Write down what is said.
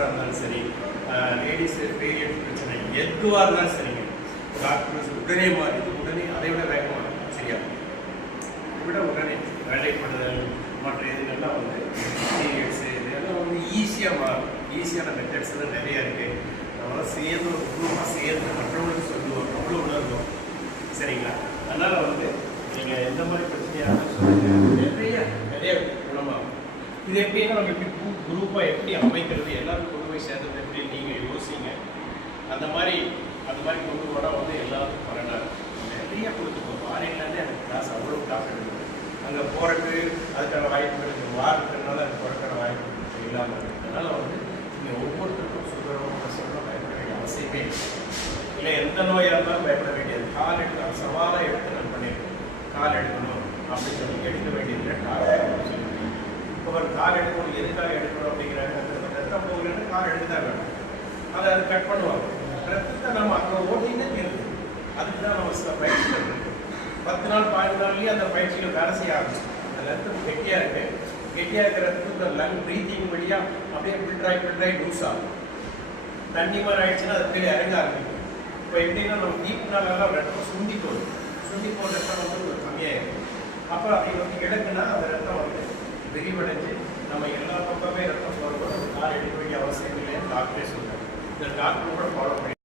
ப்ரெஷராக இருந்தாலும் சரி, ladies period பிரச்சனை எதுவாக இருந்தாலும் சரிங்க, டாக்டர்ஸ் உடனே மாறி உடனே அதை விட வேகமாக சரியா விட உடனே வேலைப்படுதல் மற்ற இதுகள்லாம் வந்து பீரியட்ஸு இதெல்லாம் வந்து ஈஸியாக மாறும். ஈஸியான மெத்தட்ஸ் எல்லாம் நிறையா இருக்குது. நம்மளால் சேர்ந்து ஒரு குடும்பமாக சேர்ந்து மற்றவங்களுக்கு சொல்லுவோம், அவ்வளோ உணர்வோம் சரிங்களா. அதனால் வந்து நீங்கள் எந்த மாதிரி பிரச்சனையாக சொல்லுங்கள், நிறைய குணமாகும். இது எப்படின்னா நம்ம எப்படி குரூப்பாக எப்படி அமைக்கிறது, எல்லாரும் கொண்டு போய் சேர்ந்தது எப்படி நீங்கள் யோசிங்க. அந்த மாதிரி கொண்டு போனால் வந்து எல்லாருக்கும் பலனாக நிறைய கொடுத்துப்போம். ஃபாரின்லேருந்தே எனக்கு கிளாஸ் அவ்வளோ கிளாஸ் எடுக்குது. அங்கே போகிறதுக்கு அதுக்கான வாய்ப்பு இருக்குது, வாரத்துக்குனால அது போகிறதுக்கான வாய்ப்பு இல்லாமல் இருக்குது. அதனால் வந்து நீங்கள் ஒவ்வொருத்தருக்கும் சுகரம் சொல்ல பயப்பட வேண்டிய அவசியமே இல்லை. எந்த நோயாக இருந்தாலும் பயப்பட வேண்டியது. கால் எடுத்து சவாலாக எடுத்து நான் பண்ணியிருக்கேன். கால் எடுக்கணும் அப்படின்னு சொல்லி எடுக்க வேண்டியதில்லை. கால் எடுக்கணும்னு சொல்லி இப்போ ஒரு கால் எடுக்கணும், எதுக்காக எடுக்கணும் அப்படிங்கிறாங்க. அந்த ரத்தம் போகலன்னு கால் எடுத்து தான் வேணும். அதை கட் பண்ணுவாங்க. ரத்தத்தை நம்ம அங்கே ஓட்டின்னு இருக்குது. அதுக்கு தான் நம்ம சில பயிற்சிகள் இருக்குது. 10 நாள் 15 நாள்லேயே அந்த பயிற்சிகள் வேலை செய்ய ஆரம்பிச்சு. அந்த ரத்தம் கெட்டியாக இருக்குது. கெட்டியாக இருக்கிற ரத்தம் இந்த லங் ப்ரீத்திங் வழியாக அப்படியே ஃபில்டராகி லூஸ் ஆகும். தண்ணி மாதிரி ஆயிடுச்சுன்னா அது கீழே இறங்க ஆரம்பிக்கும். இப்போ எப்படின்னா நம்ம தீப்புனாலெல்லாம் ரத்தம் சுண்டி போகிற ரத்தம் வந்து கம்மியாகிடும். அப்போ அதை வந்து இழக்குன்னா அந்த ரத்தம் வந்து விரிவடைஞ்சு நம்ம எல்லா பக்கமே ரத்தம் போகிறப்போ கால் எடுக்க வேண்டிய அவசியம் இல்லைன்னு டாக்டரே சொல்கிறாங்க. இந்த டாக்டர் கூட ஃபாலோ பண்ணி